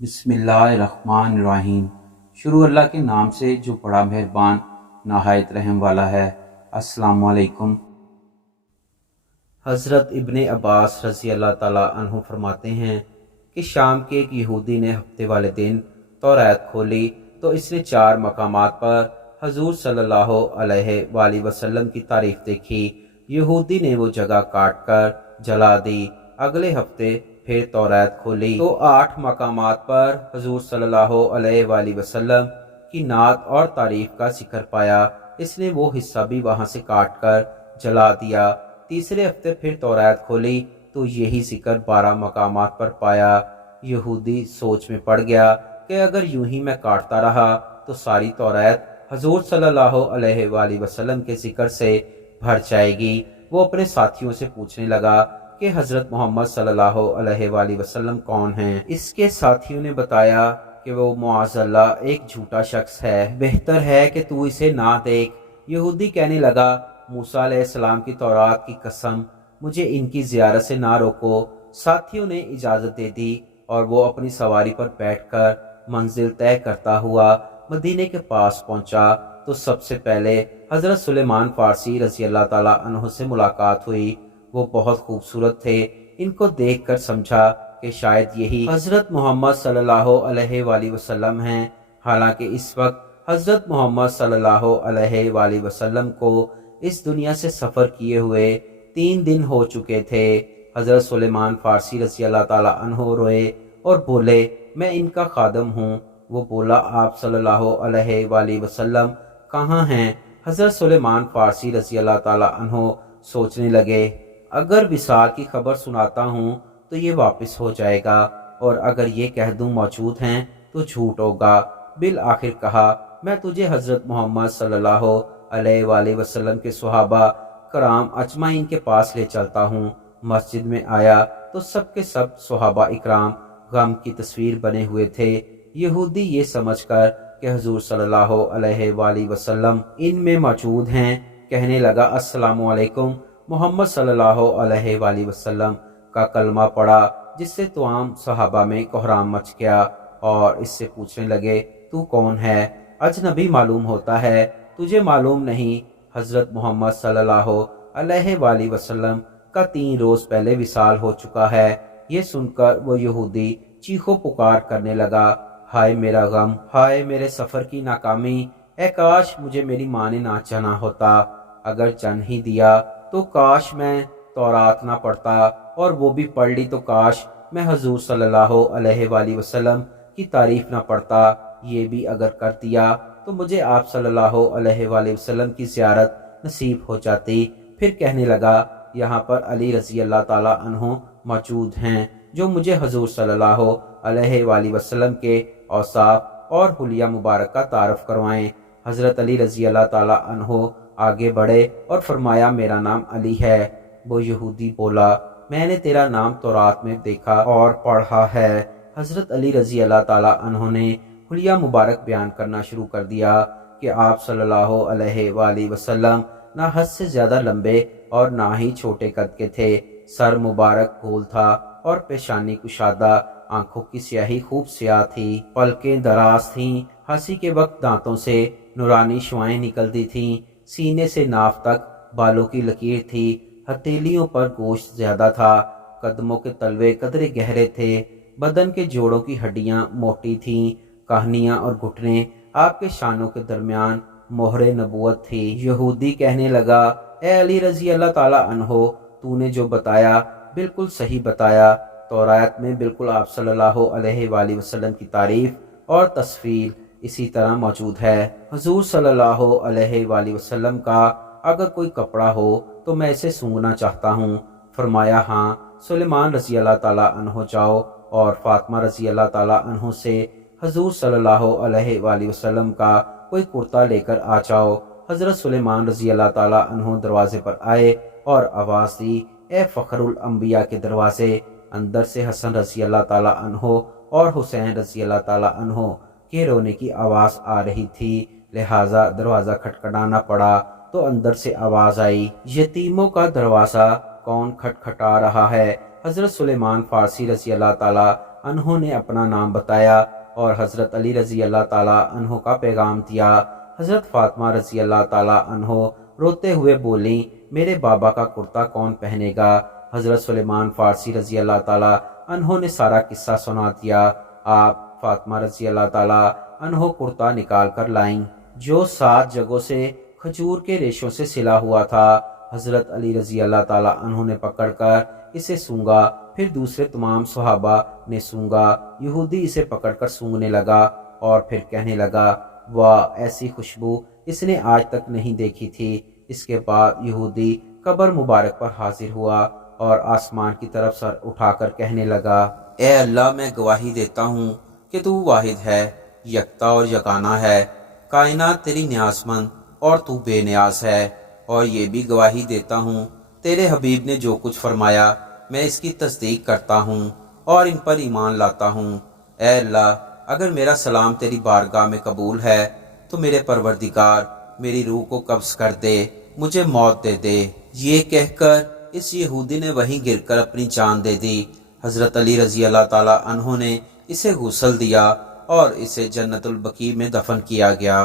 بسم اللہ الرحمن الرحیم۔ شروع اللہ کے نام سے جو بڑا مہربان نہایت رحم والا ہے۔ السلام علیکم۔ حضرت ابن عباس رضی اللہ تعالیٰ عنہ فرماتے ہیں کہ شام کے ایک یہودی نے ہفتے والے دن توریت کھولی تو اس نے 4 مقامات پر حضور صلی اللہ علیہ وآلہ وسلم کی تعریف دیکھی۔ یہودی نے وہ جگہ کاٹ کر جلا دی۔ اگلے ہفتے پھر توریت کھولی تو 8 مقامات پر حضور صلی اللہ علیہ وآلہ وسلم کی نعت اور تعریف کا ذکر پایا۔ اس نے وہ حصہ بھی وہاں سے کاٹ کر جلا دیا۔ تیسرے ہفتے پھر توریت کھولی تو یہی ذکر 12 مقامات پر پایا۔ یہودی سوچ میں پڑ گیا کہ اگر یوں ہی میں کاٹتا رہا تو ساری توریت حضور صلی اللہ علیہ وآلہ وسلم کے ذکر سے بھر جائے گی۔ وہ اپنے ساتھیوں سے پوچھنے لگا کہ حضرت محمد صلی اللہ علیہ وآلہ وسلم کون ہیں؟ اس کے ساتھیوں نے بتایا کہ وہ معاذ اللہ ایک جھوٹا شخص ہے، بہتر ہے کہ تو اسے نہ دیکھ۔ یہودی کہنے لگا، موسیٰ علیہ السلام کی تورات کی قسم، مجھے ان کی زیارت سے نہ روکو۔ ساتھیوں نے اجازت دے دی اور وہ اپنی سواری پر بیٹھ کر منزل طے کرتا ہوا مدینے کے پاس پہنچا تو سب سے پہلے حضرت سلیمان فارسی رضی اللہ تعالیٰ عنہ سے ملاقات ہوئی۔ وہ بہت خوبصورت تھے۔ ان کو دیکھ کر سمجھا کہ شاید یہی حضرت محمد صلی اللہ علیہ وآلہ وسلم ہیں، حالانکہ اس وقت حضرت محمد صلی اللہ علیہ وآلہ وسلم کو اس دنیا سے سفر کیے ہوئے 3 دن ہو چکے تھے۔ حضرت سلیمان فارسی رضی اللہ تعالیٰ عنہ روئے اور بولے، میں ان کا خادم ہوں۔ وہ بولا، آپ صلی اللہ علیہ وآلہ وسلم کہاں ہیں؟ حضرت سلیمان فارسی رضی اللہ تعالیٰ عنہ سوچنے لگے، اگر وصال کی خبر سناتا ہوں تو یہ واپس ہو جائے گا، اور اگر یہ کہہ دوں موجود ہیں تو جھوٹ ہوگا۔ بالآخر کہا، میں تجھے حضرت محمد صلی اللہ علیہ وآلہ وسلم کے صحابہ کرام اجمعین کے پاس لے چلتا ہوں۔ مسجد میں آیا تو سب کے سب صحابہ اکرام غم کی تصویر بنے ہوئے تھے۔ یہودی یہ سمجھ کر کہ حضور صلی اللہ علیہ وآلہ وسلم ان میں موجود ہیں کہنے لگا، السلام علیکم۔ محمد صلی اللہ علیہ وآلہ وسلم کا کلمہ پڑھا، جس سے تمام صحابہ میں کوہرام مچ گیا اور اس سے پوچھنے لگے، تو کون ہے؟ اجنبی معلوم ہوتا ہے، تجھے معلوم نہیں حضرت محمد صلی اللہ علیہ وآلہ وسلم کا 3 روز پہلے وصال ہو چکا ہے۔ یہ سن کر وہ یہودی چیخو پکار کرنے لگا، ہائے میرا غم، ہائے میرے سفر کی ناکامی، اے کاش مجھے میری ماں نے نہ جانا ہوتا، اگر جن ہی دیا تو کاش میں تورات نہ پڑھتا، اور وہ بھی پڑھ لی تو کاش میں حضور صلی اللہ علیہ وآلہ وسلم کی تعریف نہ پڑھتا، یہ بھی اگر کر دیا تو مجھے آپ صلی اللہ علیہ وآلہ وسلم کی زیارت نصیب ہو جاتی۔ پھر کہنے لگا، یہاں پر علی رضی اللہ تعالیٰ عنہ موجود ہیں جو مجھے حضور صلی اللہ علیہ وآلہ وسلم کے اوصاف اور حلیہ مبارک کا تعارف کروائیں۔ حضرت علی رضی اللہ تعالیٰ عنہ آگے بڑھے اور فرمایا، میرا نام علی ہے۔ وہ یہودی بولا، میں نے تیرا نام تورات میں دیکھا اور پڑھا ہے۔ حضرت علی رضی اللہ تعالیٰ عنہ نے حلیہ مبارک بیان کرنا شروع کر دیا کہ آپ صلی اللہ علیہ وآلہ وسلم نہ حد سے زیادہ لمبے اور نہ ہی چھوٹے قد کے تھے۔ سر مبارک گول تھا اور پیشانی کشادہ، آنکھوں کی سیاہی خوب سیاہ تھی، پلکیں دراز تھیں، ہنسی کے وقت دانتوں سے نورانی شعاعیں نکلتی تھیں، سینے سے ناف تک بالوں کی لکیر تھی، ہتھیلیوں پر گوشت زیادہ تھا، قدموں کے تلوے قدرے گہرے تھے، بدن کے جوڑوں کی ہڈیاں موٹی تھیں، کہنیاں اور گھٹنے آپ کے شانوں کے درمیان مہر نبوت تھی۔ یہودی کہنے لگا، اے علی رضی اللہ تعالیٰ عنہ، تو نے جو بتایا بالکل صحیح بتایا، توریت میں بالکل آپ صلی اللہ علیہ وآلہ وسلم کی تعریف اور تصویر اسی طرح موجود ہے۔ حضور صلی اللہ علیہ وآلہ وسلم کا اگر کوئی کپڑا ہو تو میں اسے سونگنا چاہتا ہوں۔ فرمایا، ہاں، سلیمان رضی اللہ تعالیٰ عنہ جاؤ اور فاطمہ رضی اللہ تعالیٰ عنہ سے حضور صلی اللہ علیہ وآلہ وسلم کا کوئی کرتا لے کر آ جاؤ۔ حضرت سلیمان رضی اللہ تعالیٰ عنہ دروازے پر آئے اور آواز دی، اے فخر الانبیاء کے دروازے۔ اندر سے حسن رضی اللہ تعالیٰ عنہ اور حسین رضی اللہ تعالیٰ عنہ کے رونے کی آواز آ رہی تھی، لہٰذا دروازہ کھٹکھٹانا پڑا تو اندر سے آواز آئی، یتیموں کا دروازہ کون کھٹکھٹا رہا ہے؟ حضرت سلیمان فارسی رضی اللہ تعالیٰ عنہ نے اپنا نام بتایا اور حضرت علی رضی اللہ تعالیٰ عنہ کا پیغام دیا۔ حضرت فاطمہ رضی اللہ تعالیٰ عنہ روتے ہوئے بولیں، میرے بابا کا کرتا کون پہنے گا؟ حضرت سلیمان فارسی رضی اللہ تعالیٰ عنہ نے سارا قصہ سنا دیا۔ آپ فاطمہ رضی اللہ تعالیٰ عنہ کرتا نکال کر لائیں جو 7 جگہوں سے کھجور کے ریشوں سے سلا ہوا تھا۔ حضرت علی رضی اللہ تعالیٰ عنہ نے پکڑ کر اسے سونگا، پھر دوسرے تمام صحابہ نے سونگا۔ یہودی اسے پکڑ کر سونگنے لگا اور پھر کہنے لگا، واہ، ایسی خوشبو اس نے آج تک نہیں دیکھی تھی۔ اس کے بعد یہودی قبر مبارک پر حاضر ہوا اور آسمان کی طرف سر اٹھا کر کہنے لگا، اے اللہ، میں گواہی دیتا ہوں کہ تو واحد ہے، یکتا اور یگانہ ہے، کائنات تیری نیاز مند اور تو بے نیاز ہے، اور یہ بھی گواہی دیتا ہوں تیرے حبیب نے جو کچھ فرمایا میں اس کی تصدیق کرتا ہوں اور ان پر ایمان لاتا ہوں۔ اے اللہ، اگر میرا سلام تیری بارگاہ میں قبول ہے تو میرے پروردگار میری روح کو قبض کر دے، مجھے موت دے دے۔ یہ کہہ کر اس یہودی نے وہیں گر کر اپنی جان دے دی۔ حضرت علی رضی اللہ تعالیٰ عنہ نے اسے غسل دیا اور اسے جنت البقیع میں دفن کیا گیا۔